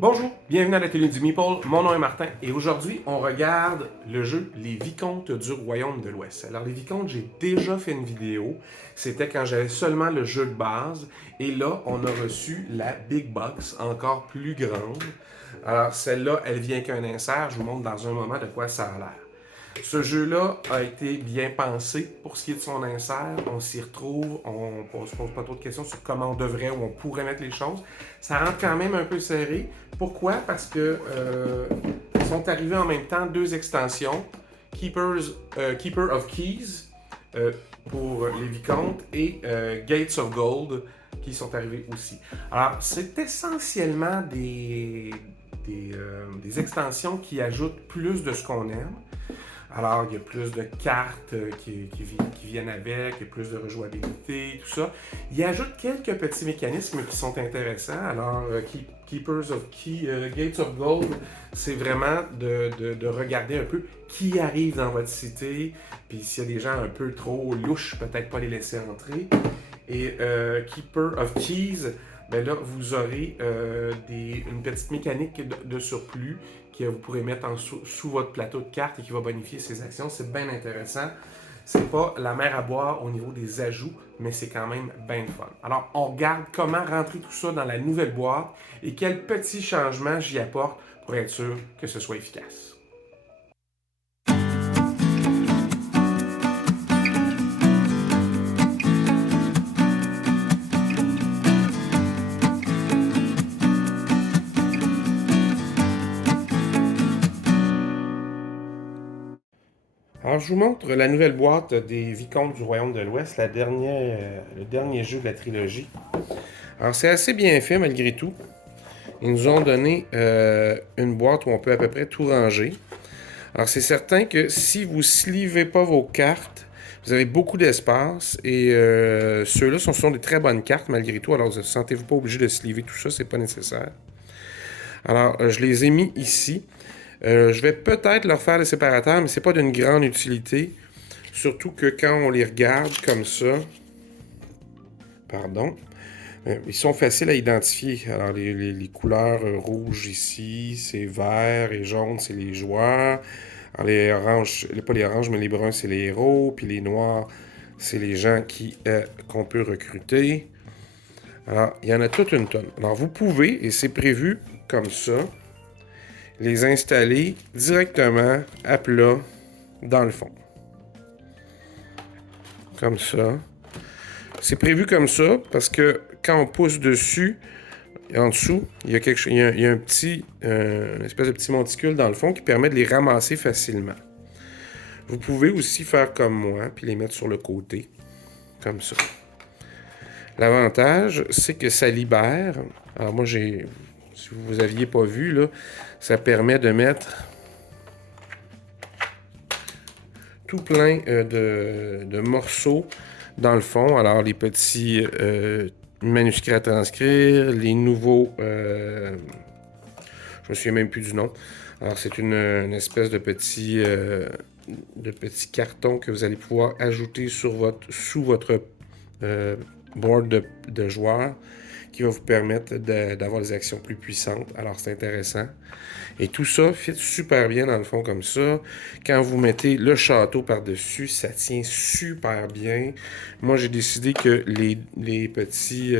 Bonjour, bienvenue à l'atelier du Meeple. Mon nom est Martin et aujourd'hui on regarde le jeu Les Vicomtes du Royaume de l'Ouest. Alors les Vicomtes, j'ai déjà fait une vidéo, c'était quand j'avais seulement le jeu de base et là on a reçu la Big Box encore plus grande. Alors celle-là, elle vient qu'un insert, je vous montre dans un moment de quoi ça a l'air. Ce jeu-là a été bien pensé pour ce qui est de son insert. On s'y retrouve, on ne se pose pas trop de questions sur comment on devrait ou on pourrait mettre les choses. Ça rentre quand même un peu serré. Pourquoi? Parce que sont arrivés en même temps deux extensions, Keeper of Keys pour les Vicomtes et Gates of Gold qui sont arrivés aussi. Alors, c'est essentiellement des extensions qui ajoutent plus de ce qu'on aime. Alors, il y a plus de cartes qui viennent avec, il y a plus de rejouabilité, tout ça. Il ajoute quelques petits mécanismes qui sont intéressants. Alors, Gates of Gold, c'est vraiment de regarder un peu qui arrive dans votre cité, puis s'il y a des gens un peu trop louches, peut-être pas les laisser entrer. Et Keeper of Keys, ben là, vous aurez une petite mécanique de surplus que vous pourrez mettre sous votre plateau de cartes et qui va bonifier ces actions. C'est bien intéressant. C'est pas la mer à boire au niveau des ajouts, mais c'est quand même bien fun. Alors, on regarde comment rentrer tout ça dans la nouvelle boîte et quels petits changements j'y apporte pour être sûr que ce soit efficace. Alors, je vous montre la nouvelle boîte des Vicomtes du Royaume de l'Ouest, le dernier jeu de la trilogie. Alors, c'est assez bien fait malgré tout. Ils nous ont donné une boîte où on peut à peu près tout ranger. Alors, c'est certain que si vous ne slivez pas vos cartes, vous avez beaucoup d'espace et ceux-là sont des très bonnes cartes malgré tout. Alors, ne sentez-vous pas obligé de sliver tout ça, c'est pas nécessaire. Alors, je les ai mis ici. Je vais peut-être leur faire des séparateurs, mais c'est pas d'une grande utilité. Surtout que quand on les regarde comme ça, pardon, ils sont faciles à identifier. Alors, les couleurs rouges ici, c'est vert et jaune, c'est les joueurs. Alors, les oranges, pas les oranges, mais les bruns, c'est les héros. Puis les noirs, c'est les gens qu'on peut recruter. Alors, il y en a toute une tonne. Alors, vous pouvez, et c'est prévu comme ça, les installer directement à plat dans le fond. Comme ça. C'est prévu comme ça parce que quand on pousse dessus, en dessous, il y a un petit, une espèce de petit monticule dans le fond qui permet de les ramasser facilement. Vous pouvez aussi faire comme moi, puis les mettre sur le côté, comme ça. L'avantage, c'est que ça libère. Alors moi, si vous n'aviez pas vu, là, ça permet de mettre tout plein de morceaux dans le fond. Alors, les petits manuscrits à transcrire, les nouveaux... je me souviens même plus du nom. Alors, c'est une espèce de petit carton que vous allez pouvoir ajouter sous votre board de joueurs qui va vous permettre d'avoir des actions plus puissantes. Alors, c'est intéressant. Et tout ça fit super bien dans le fond comme ça. Quand vous mettez le château par-dessus, ça tient super bien. Moi, j'ai décidé que les petits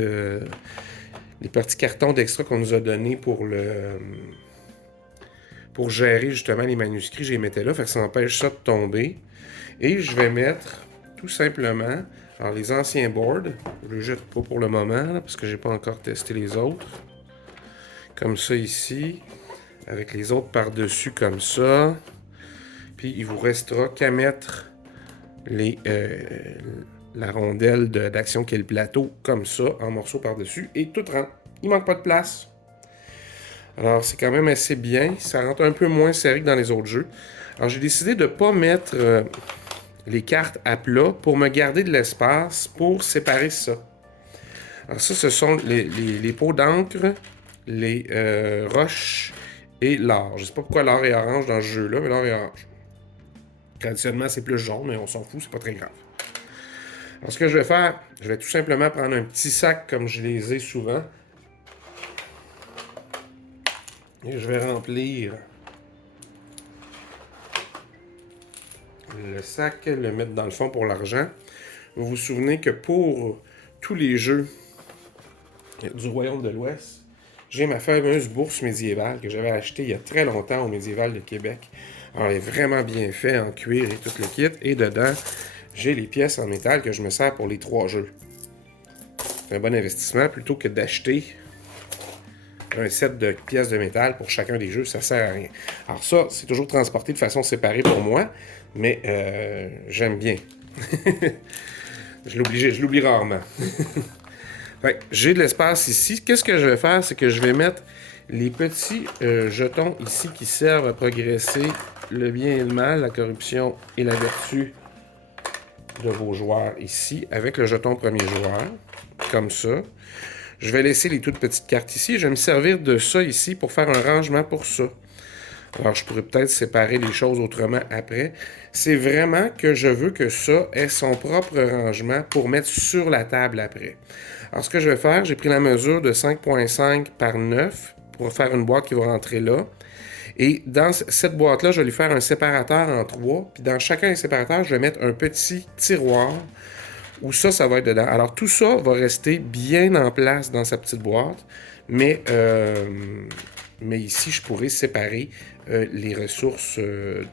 cartons d'extra qu'on nous a donnés pour gérer justement les manuscrits, je les mettais là, fait que ça empêche ça de tomber. Et je vais mettre tout simplement, alors les anciens boards, je les jette pas pour le moment, là, parce que j'ai pas encore testé les autres. Comme ça ici, avec les autres par-dessus comme ça. Puis il vous restera qu'à mettre la rondelle d'action qui est le plateau comme ça, en morceaux par-dessus, et tout rentre. Il manque pas de place. Alors, c'est quand même assez bien. Ça rentre un peu moins serré que dans les autres jeux. Alors, j'ai décidé de ne pas mettre les cartes à plat pour me garder de l'espace pour séparer ça. Alors, ça, ce sont les pots d'encre, les roches et l'or. Je ne sais pas pourquoi l'or est orange dans ce jeu-là, mais l'or est orange. Traditionnellement, c'est plus jaune, mais on s'en fout, c'est pas très grave. Alors, ce que je vais faire, je vais tout simplement prendre un petit sac comme je les ai souvent. Et je vais remplir le sac, le mettre dans le fond pour l'argent. Vous vous souvenez que pour tous les jeux du Royaume de l'Ouest, j'ai ma fameuse bourse médiévale que j'avais achetée il y a très longtemps au Médiéval de Québec. Alors, elle est vraiment bien faite en cuir et tout le kit. Et dedans, j'ai les pièces en métal que je me sers pour les 3 jeux. C'est un bon investissement plutôt que d'acheter un set de pièces de métal pour chacun des jeux, ça sert à rien. Alors ça, c'est toujours transporté de façon séparée pour moi, mais j'aime bien. Je l'oublie rarement. J'ai de l'espace ici. Qu'est-ce que je vais faire? C'est que je vais mettre les petits jetons ici qui servent à progresser le bien et le mal, la corruption et la vertu de vos joueurs ici, avec le jeton premier joueur, comme ça. Je vais laisser les toutes petites cartes ici. Je vais me servir de ça ici pour faire un rangement pour ça. Alors, je pourrais peut-être séparer les choses autrement après. C'est vraiment que je veux que ça ait son propre rangement pour mettre sur la table après. Alors, ce que je vais faire, j'ai pris la mesure de 5.5 par 9 pour faire une boîte qui va rentrer là. Et dans cette boîte-là, je vais lui faire un séparateur en 3. Puis dans chacun des séparateurs, je vais mettre un petit tiroir où ça va être dedans. Alors, tout ça va rester bien en place dans sa petite boîte, mais ici, je pourrais séparer les ressources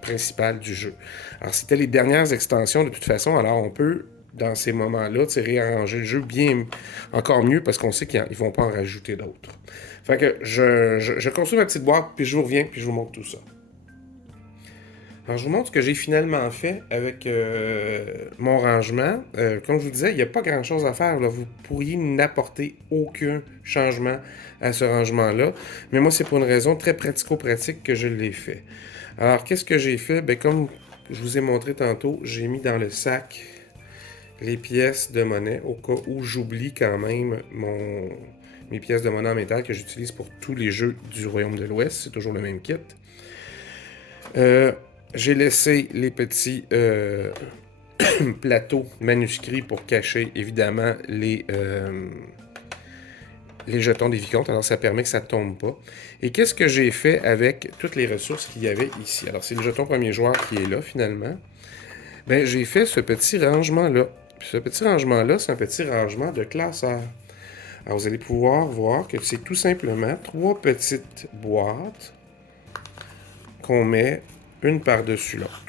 principales du jeu. Alors, c'était les dernières extensions de toute façon, alors on peut, dans ces moments-là, réarranger le jeu bien, encore mieux, parce qu'on sait qu'ils ne vont pas en rajouter d'autres. Fait que je construis ma petite boîte, puis je vous reviens, puis je vous montre tout ça. Alors, je vous montre ce que j'ai finalement fait avec mon rangement. Comme je vous disais, il n'y a pas grand-chose à faire, là. Vous pourriez n'apporter aucun changement à ce rangement-là. Mais moi, c'est pour une raison très pratico-pratique que je l'ai fait. Alors, qu'est-ce que j'ai fait? Bien, comme je vous ai montré tantôt, j'ai mis dans le sac les pièces de monnaie au cas où j'oublie quand même mes pièces de monnaie en métal que j'utilise pour tous les jeux du Royaume de l'Ouest. C'est toujours le même kit. J'ai laissé les petits plateaux manuscrits pour cacher, évidemment, les jetons des vicomtes. Alors, ça permet que ça ne tombe pas. Et qu'est-ce que j'ai fait avec toutes les ressources qu'il y avait ici? Alors, c'est le jeton premier joueur qui est là, finalement. Bien, j'ai fait ce petit rangement-là. Puis ce petit rangement-là, c'est un petit rangement de classeur. Alors, vous allez pouvoir voir que c'est tout simplement 3 petites boîtes qu'on met une par-dessus l'autre.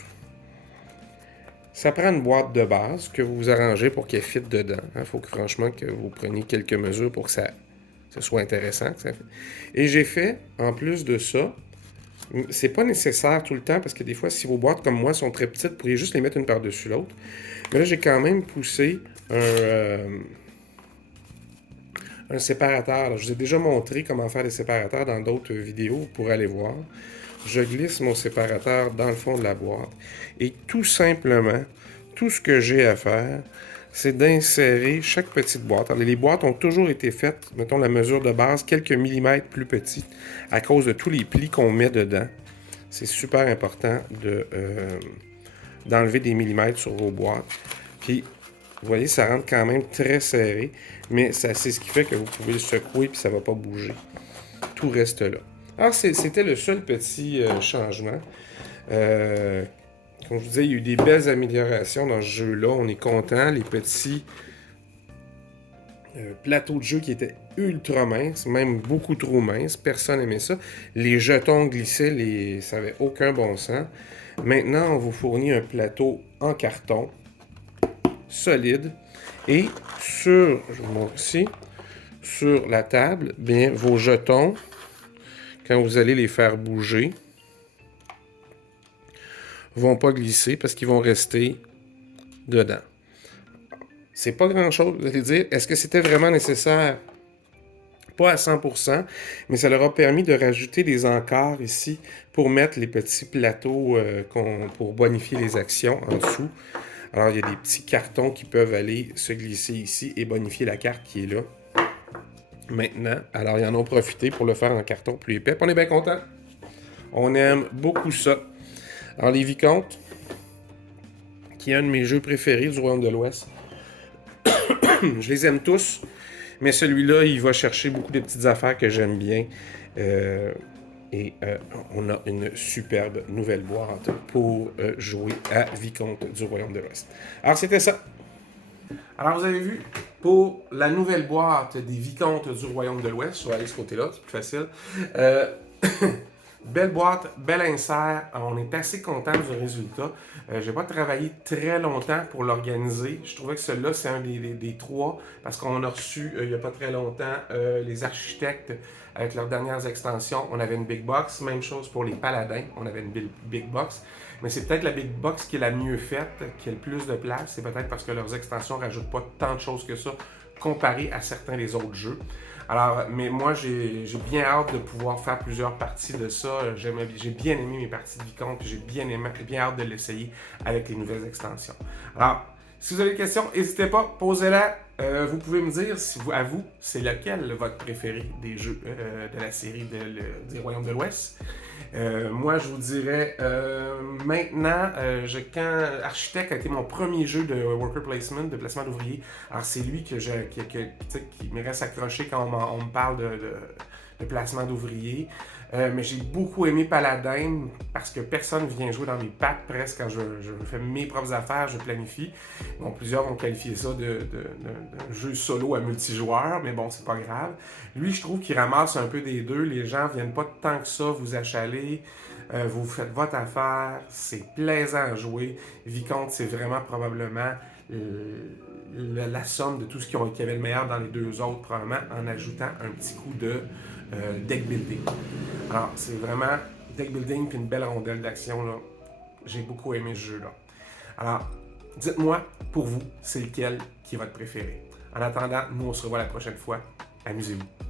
Ça prend une boîte de base que vous arrangez pour qu'elle fitte dedans. Il faut que, franchement, que vous preniez quelques mesures pour que ça soit intéressant. Et j'ai fait, en plus de ça, c'est pas nécessaire tout le temps, parce que des fois, si vos boîtes, comme moi, sont très petites, vous pourriez juste les mettre une par-dessus l'autre. Mais là, j'ai quand même poussé un séparateur. Alors, je vous ai déjà montré comment faire des séparateurs dans d'autres vidéos, vous pourrez aller voir. Je glisse mon séparateur dans le fond de la boîte. Et tout simplement, tout ce que j'ai à faire, c'est d'insérer chaque petite boîte. Alors, les boîtes ont toujours été faites, mettons la mesure de base, quelques millimètres plus petites, à cause de tous les plis qu'on met dedans. C'est super important d'enlever des millimètres sur vos boîtes. Puis, vous voyez, ça rentre quand même très serré, mais c'est ce qui fait que vous pouvez le secouer puis ça ne va pas bouger. Tout reste là. Alors, c'était le seul petit changement. Comme je vous disais, il y a eu des belles améliorations dans ce jeu-là. On est content. Les petits plateaux de jeu qui étaient ultra minces, même beaucoup trop minces. Personne n'aimait ça. Les jetons glissaient, ça n'avait aucun bon sens. Maintenant, on vous fournit un plateau en carton, solide. Et je vous montre ici, sur la table, bien, vos jetons, quand vous allez les faire bouger, vont pas glisser parce qu'ils vont rester dedans. C'est pas grand-chose, vous allez dire. Est-ce que c'était vraiment nécessaire? Pas à 100%, mais ça leur a permis de rajouter des encarts ici pour mettre les petits plateaux pour bonifier les actions en dessous. Alors, il y a des petits cartons qui peuvent aller se glisser ici et bonifier la carte qui est là. Maintenant, alors ils en ont profité pour le faire en carton plus épais. On est bien content. On aime beaucoup ça. Alors les Vicomtes, qui est un de mes jeux préférés du Royaume de l'Ouest. Je les aime tous, mais celui-là, il va chercher beaucoup de petites affaires que j'aime bien. Et on a une superbe nouvelle boîte pour jouer à Vicomte du Royaume de l'Ouest. Alors, c'était ça. Alors, vous avez vu, pour la nouvelle boîte des Vicomtes du Royaume de l'Ouest, je vais aller de ce côté-là, c'est plus facile. Belle boîte, bel insert. On est assez content du résultat. J'ai pas travaillé très longtemps pour l'organiser. Je trouvais que celui-là, c'est un des trois parce qu'on a reçu, il n'y a pas très longtemps, les architectes avec leurs dernières extensions. On avait une big box. Même chose pour les paladins. On avait une big box. Mais c'est peut-être la big box qui est la mieux faite, qui a le plus de place. C'est peut-être parce que leurs extensions ne rajoutent pas tant de choses que ça comparé à certains des autres jeux. Alors, mais moi, j'ai bien hâte de pouvoir faire plusieurs parties de ça. J'ai bien aimé mes parties de Vicomte, puis j'ai bien hâte de l'essayer avec les nouvelles extensions. Alors, si vous avez des questions, n'hésitez pas, posez-la. Vous pouvez me dire, si vous, à vous, c'est lequel votre préféré des jeux de la série des Royaumes de l'Ouest. Moi, je vous dirais, maintenant, quand Architect a été mon premier jeu de worker placement, de placement d'ouvriers, alors c'est lui qui me reste accroché quand on me parle de placement d'ouvriers. Mais j'ai beaucoup aimé Paladin parce que personne vient jouer dans mes pattes presque quand je fais mes propres affaires, je planifie. Bon, plusieurs vont qualifier ça d'un jeu solo à multijoueur, mais bon, c'est pas grave. Lui, je trouve qu'il ramasse un peu des deux. Les gens viennent pas tant que ça vous achaler. Vous faites votre affaire, c'est plaisant à jouer. Vicomte, c'est vraiment probablement la somme de tout ce qui avait le meilleur dans les deux autres, probablement en ajoutant un petit coup de deck building. Alors, c'est vraiment deck building puis une belle rondelle d'action, là. J'ai beaucoup aimé ce jeu-là. Alors, dites-moi, pour vous, c'est lequel qui est votre préféré. En attendant, nous, on se revoit la prochaine fois. Amusez-vous.